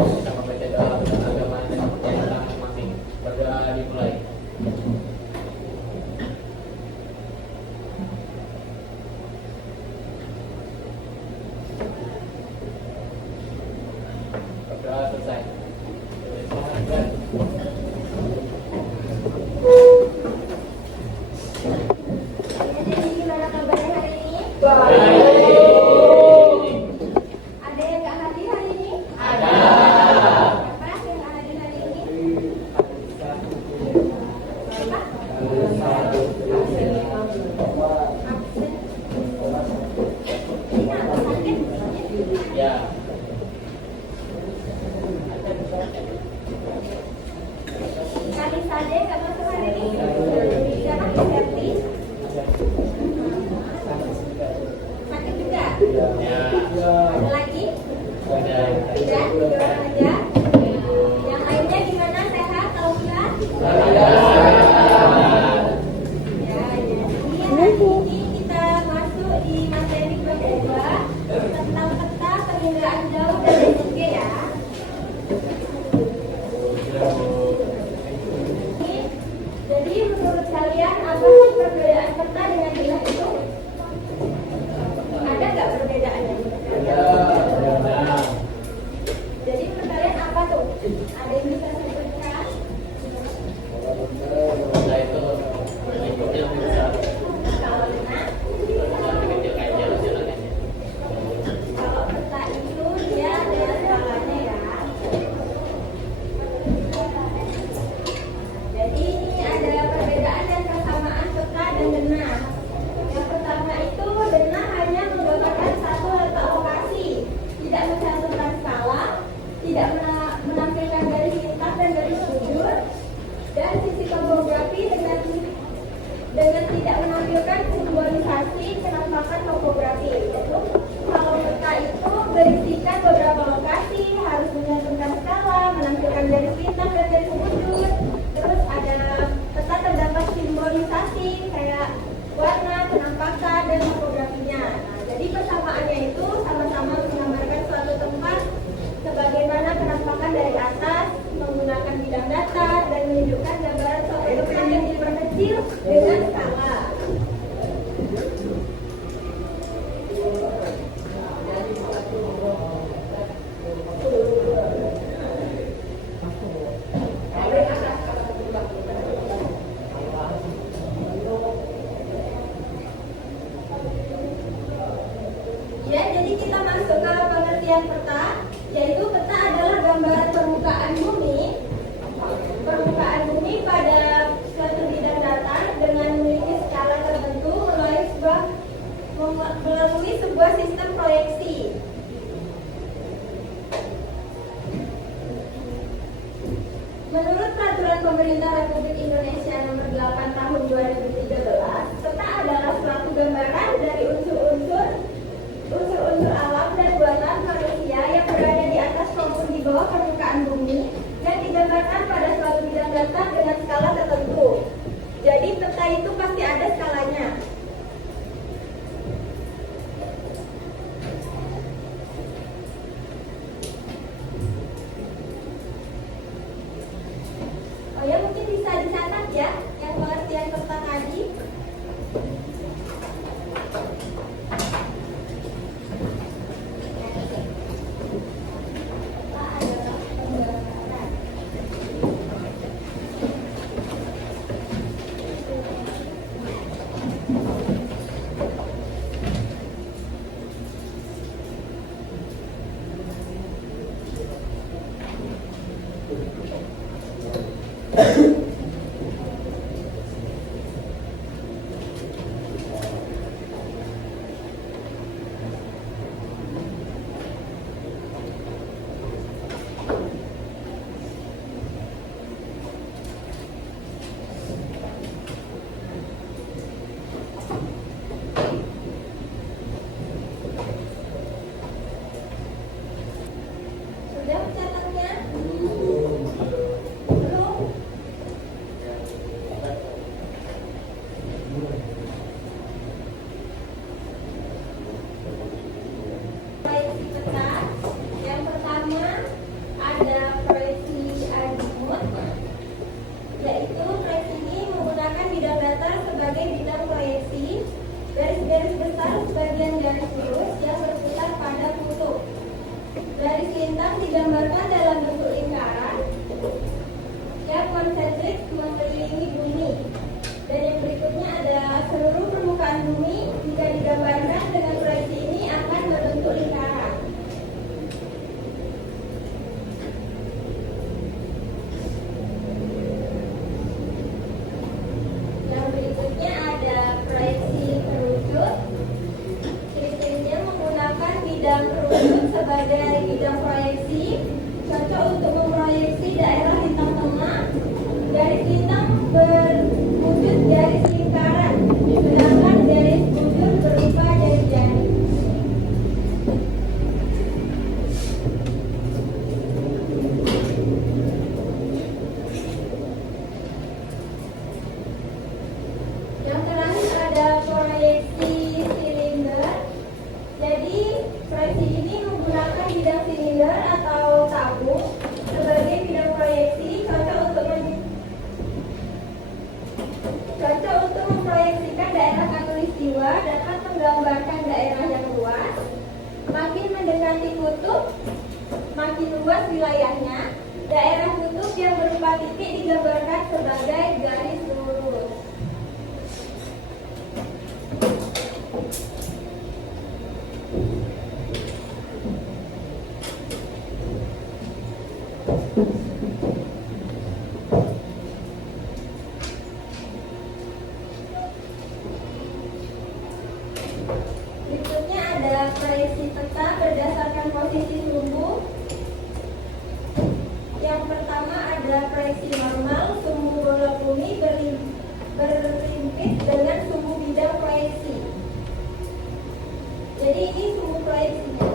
Kita membaca doa agama dan kepercayaan masing-masing. Berdoa dimulai. Berdoa selesai. Jadi gimana kabarnya hari ini? Baik. Ada yang nggak hadir hari ini? Ada. Siapa yang nggak hadir hari ini? Siapa? Absen. Ini apa sakit? Ya. Kali saja nggak masuk hari ini. Siapa? Ferdi. Sakit juga? Ya. Ada lagi? Sudah. Tidak? Tiga orang aja? Yang lainnya gimana? Sehat? Alhamdulillah? Ya, jadi hari ini kita masuk di materi kedua tentang peta perkiraan jauh dari SG ya. Jadi menurut kalian apa sih perbedaan peta dengan wilayah itu? Ada nggak perbedaannya? Jadi menurut kalian apa tuh? Ada yang bisa sebutkan? Nah, itu lingkupnya lebih besar. Kalau benar, Lebih kecil kayak jalan-jalannya. kalau peta itu dia ada skalanya ya. Jadi ini ada perbedaan dan kesamaan peta dan denah. Yang pertama itu denah hanya menggambarkan satu letak lokasi, tidak mencantumkan skala, tidak menampilkan garis lintas dan garis bujur, dan sisi topografi dengan tidak menampilkan simbolisasi penampakan topografi. Itu kalau peta itu berisikan beberapa lokasi, harus mencantumkan skala, menampilkan garis lintas dan garis bujur. Terus ada peta terdapat simbolisasi kayak warna, penampakan, dan topografinya. Nah, jadi persamaannya itu sama-sama menggambarkan suatu tempat sebagaimana penampakan dari atas, menggunakan bidang datar, dan menunjukkan gambaran suatu tempat yang diperkecil dengan skala. Ya, jadi kita masuk ke pengertian peta, yaitu peta adalah gambaran permukaan bumi. Permukaan bumi pada suatu bidang datar dengan memiliki skala tertentu melalui sebuah sistem proyeksi. Menurut Peraturan Pemerintah Republik Indonesia Nomor 8 Tahun 2013, peta adalah suatu gambaran dari unsur-unsur alam dan buatan manusia yang berada di atas maupun di bawah permukaan bumi dan digambarkan pada suatu bidang datar dengan skala tertentu. Jadi peta itu pasti ada skalanya. Oh ya, mungkin bisa dicatat ya yang pengertian peta tadi. Peta adalah penggambaran. Sudah mencatatnya? Belum? wilayahnya. Daerah kutub yang berupa titik digambarkan sebagai garis lurus. Berikutnya ada proyeksi peta berdasarkan posisi sumbu. Yang pertama ada proyeksi normal, sumbu bola bumi berlimpit dengan sumbu bidang proyeksi. Jadi ini sumbu proyeksinya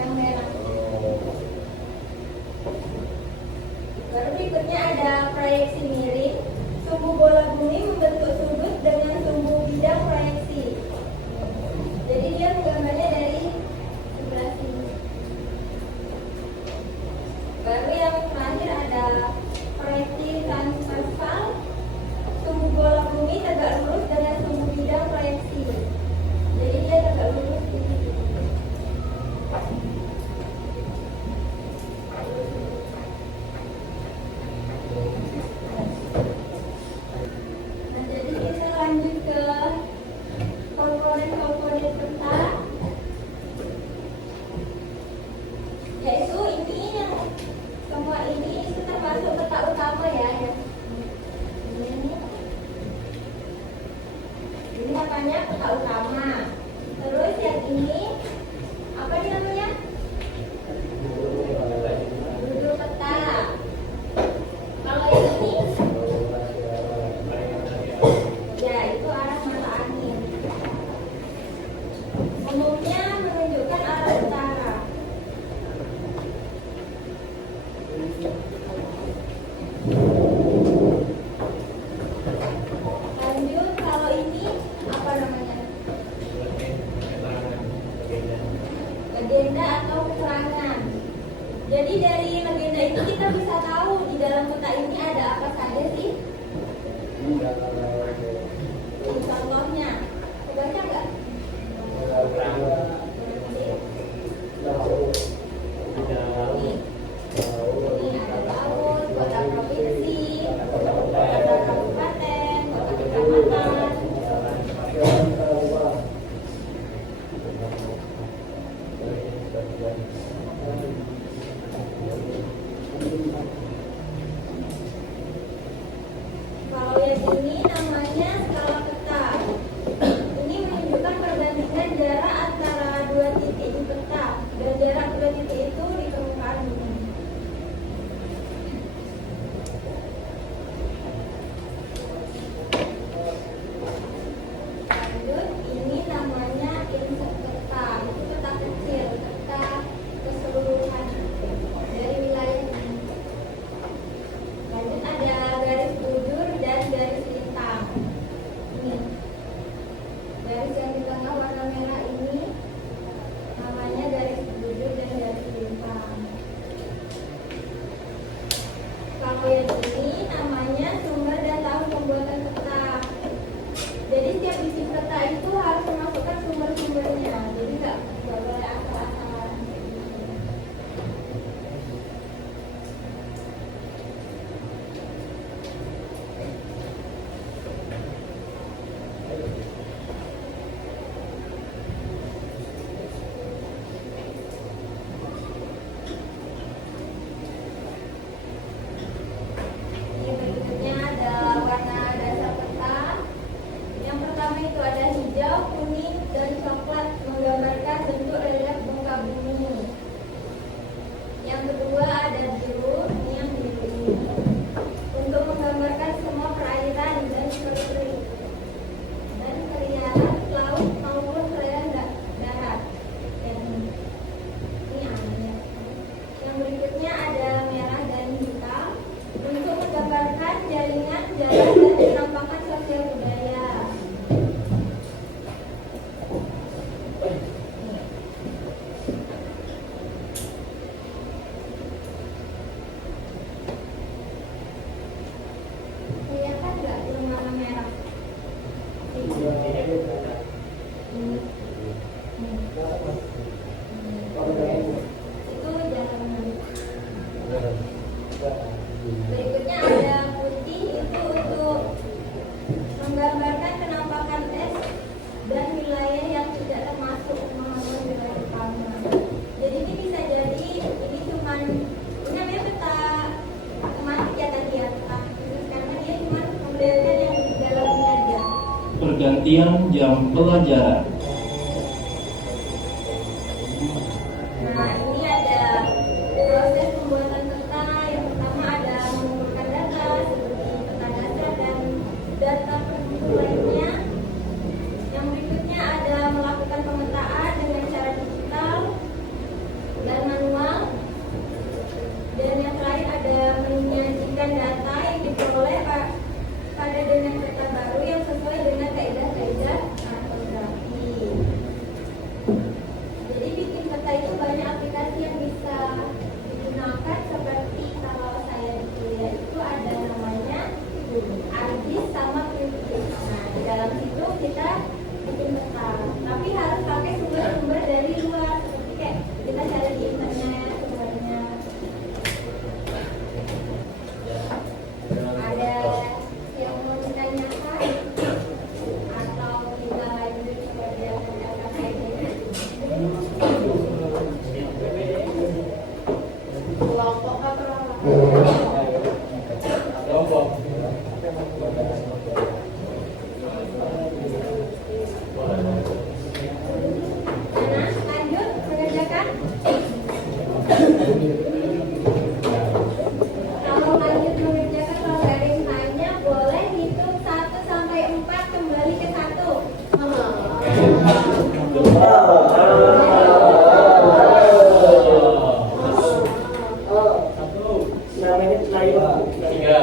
yang merah. Baru berikutnya ada proyeksi miring, sumbu bola bumi membentuk sudut dengan sumbu bidang proyeksi. Jadi dia menggambarnya dari sebelah sini. Baru yang terakhir ada proyeksi transversal, sumbu bola bumi tegak lurus dengan sumbu bidang proyeksi. Jadi dia tegak lurus di sini. Nah, jadi kita lanjut ke komponen-komponen peta, yaitu ini yang semua ini itu termasuk peta utama ya. Ini namanya peta utama. Terus yang ini apa nih namanya? Judul peta. Kalau yang ini ya itu arah mata angin. Umumnya menunjukkan arah utara. Lanjut, kalau ini apa namanya? Legenda atau keterangan. Jadi dari legenda ini kita bisa tahu di dalam peta ini ada apa saja sih? Contohnya, kebaca nggak? Ini ada laut, kota provinsi, kota kabupaten, kota kecamatan. Kalau yang ini namanya skala peta. Ini menunjukkan perbandingan jarak antara dua titik di peta, dan jarak dua titik itu di permukaan bumi. Lanjut, ini namanya insert peta. Itu peta kecil, peta keseluruhan dari wilayah ini. Lanjut ada garis bujur dan garis lintang. Ini garis yang di tengah warna merah ini namanya garis bujur dan garis lintang. Kalau yang ini namanya sumber dan tahun pembuatan peta. Jadi setiap isi peta itu harus memasukkan sumber-sumbernya. Jadi nggak boleh asal-asalan. Ini berikutnya ada warna dasar peta. Yang pertama itu ada hijau, kuning, dan coklat menggambarkan bentuk relief muka bumi. Yang kedua ada biru, ini yang biru ini, untuk menggambarkan semua perairan dan perairan laut maupun perairan darat. Yang ini airnya. Yang berikutnya ada merah dan hitam untuk menggambarkan jaringan jalan dan penampakan sosial budaya. Kelihatan nggak yang warna merah? Itu jalanan. Berikutnya ada putih, itu untuk menggambarkan penampakan es dan wilayah yang tidak termasuk memenuhi wilayah utama. Jadi ini bisa jadi ini cuman namanya peta tematik ya tadi ya, karena dia cuma memperlihatkan yang di dalamnya aja. Pergantian jam pelajaran. Nah, ini ada proses pembuatan peta. Yang pertama ada mengumpulkan data seperti peta dasar dan data penduduk lainnya. Yang berikutnya ada melakukan pemetaan dengan cara digital dan manual. Dan yang terakhir ada menyajikan data yang diperoleh pada dengan peta baru yang sesuai dengan kaidah-kaidah kartografi. Jadi bikin peta itu banyak aplikasi yang bisa digunakan, seperti kalau saya di kuliah itu ada namanya ArcGIS sama Pinterest. Nah, di dalam situ kita bikin peta, tapi harus pakai sumber-sumber dari luar, seperti kayak kita cari di internet sumbernya. Ada yang mau ditanyakan atau kita lanjut seperti yang ada kayak kelompok atau Kelompok. lanjut mengerjakan. Kalau lanjut mengerjakan, kalau ada yang tanya boleh hitung 1 sampai 4 kembali ke 1. Tiga.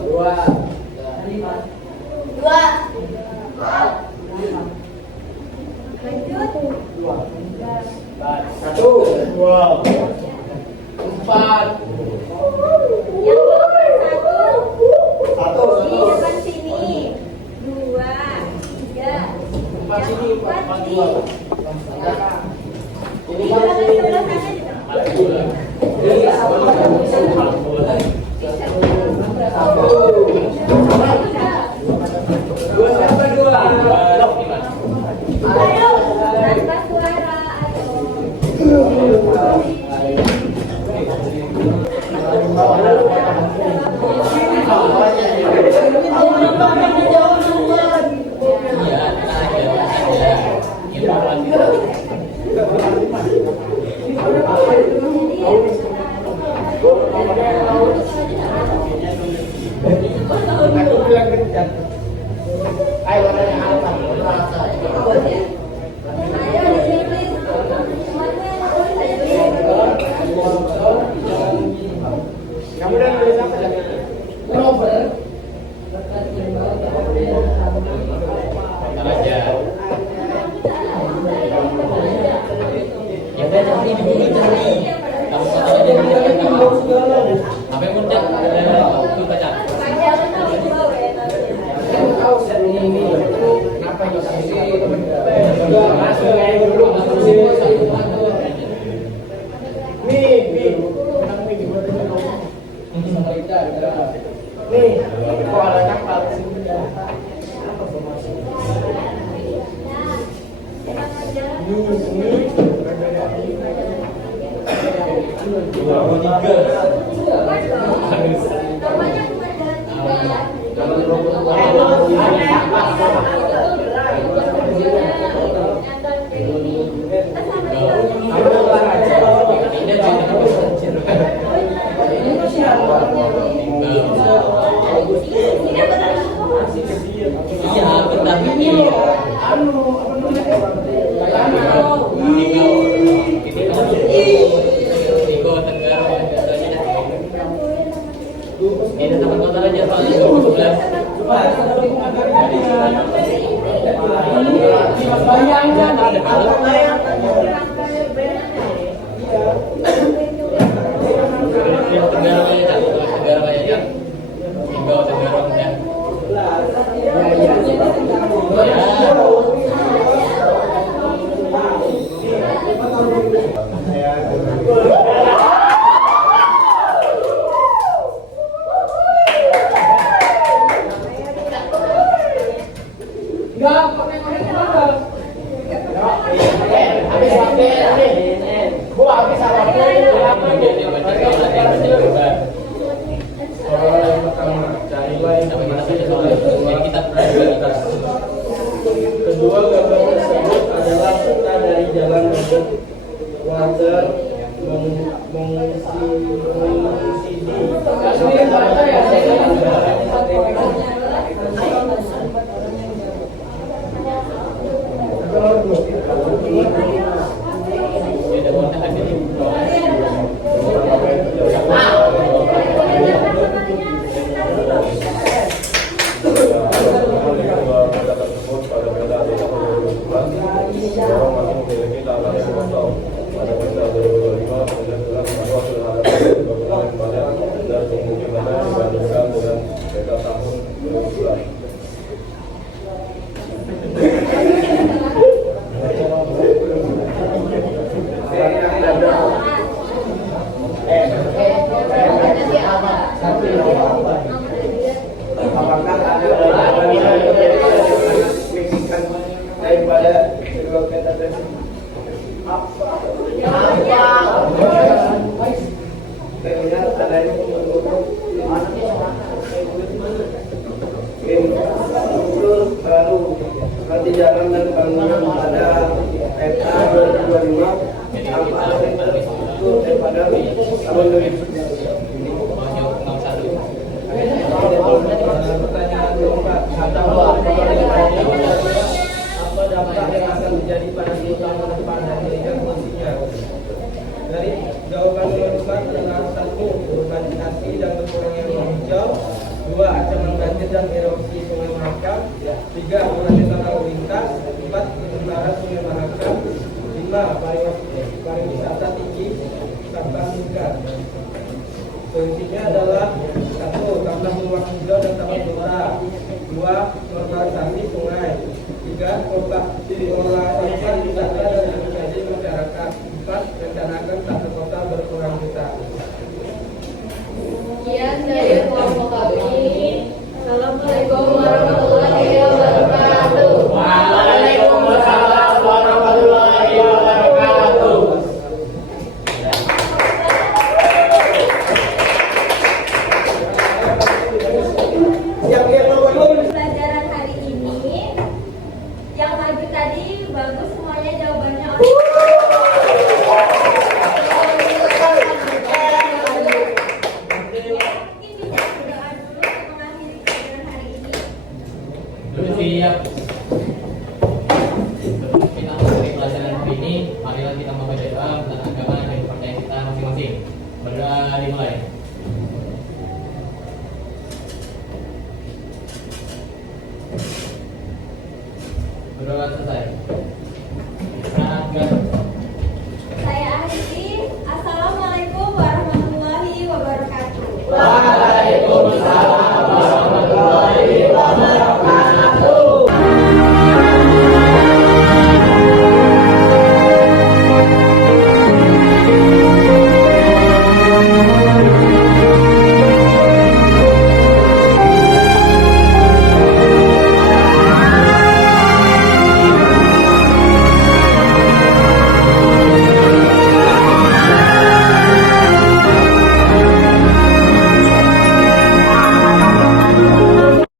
Dua. 2. Lanjut. Satu. Dua. Empat. Yang nomor 1 Satu. di depan sini. 2, 3. Empat sini. Empat di dua. di belakang sebelah sana juga. Empat dua. Empat dua. Dua siapa dua? Ayo, tanpa suara, ayo. Ayo, disiplin. Semuanya yang tulis aja disiplin. Kamu udah nulis apa lagi? Robert. Aja. Ya udah jadi dulu jadi. Kamu kata aja dulu. Apa yang muncul? Itu baca. Tahu ini. Kenapa ini langsung aja dulu. Nih, kok ada kapal sini? Namanya cuma jalan 3. Iya, bentar ini. Ini teman kota aja soalnya 12. Pada tersebut pada beda 2011 orang masih memiliki tangan yang kosong. Pada beda 2025 kemudian jelas bahwa sudah ada kekurangan kembali dan kemungkinannya dibandingkan dengan beda tahun 2011. Apakah ada signifikan daripada kedua kata tersebut? Terlihat adanya untuk infrastruktur baru seperti jalan dan bangunan pada PTA 2025 tanpa ada infrastruktur daripada tahun 2009. Pertanyaan keempat, apa dampak yang akan terjadi pada keutamaan depan dan pendidikan fungsinya? Dari jawaban nomor 4 adalah 1. Urbanisasi dan berkurangnya ruang hijau. 2. Ancaman banjir dan erosi Sungai Mahakam. 3. Mengurangi lalu lintas. 4. Pencemaran Sungai Mahakam. 5. Pariwisata tinggi tanpa meningkat. Fungsinya adalah 1. Tambah ruang hijau dan taman kota. 2. Normalisasi sungai. 3. Pengelola sampah wisata dan edukasi masyarakat. 4. Rencanakan tata kota berkurang besar. Sekian dari kelompok kami. Assalamualaikum warahmatullahi wabarakatuh. Waalaikumsalam warahmatullahi wabarakatuh. Pelajaran hari ini yang maju tadi bagus semuanya jawabannya. Siap. Kita mengakhiri pelajaran hari ini. Marilah kita membaca doa tentang agama dan kepercayaan kita masing-masing. Berdoa dimulai. Berdoa selesai.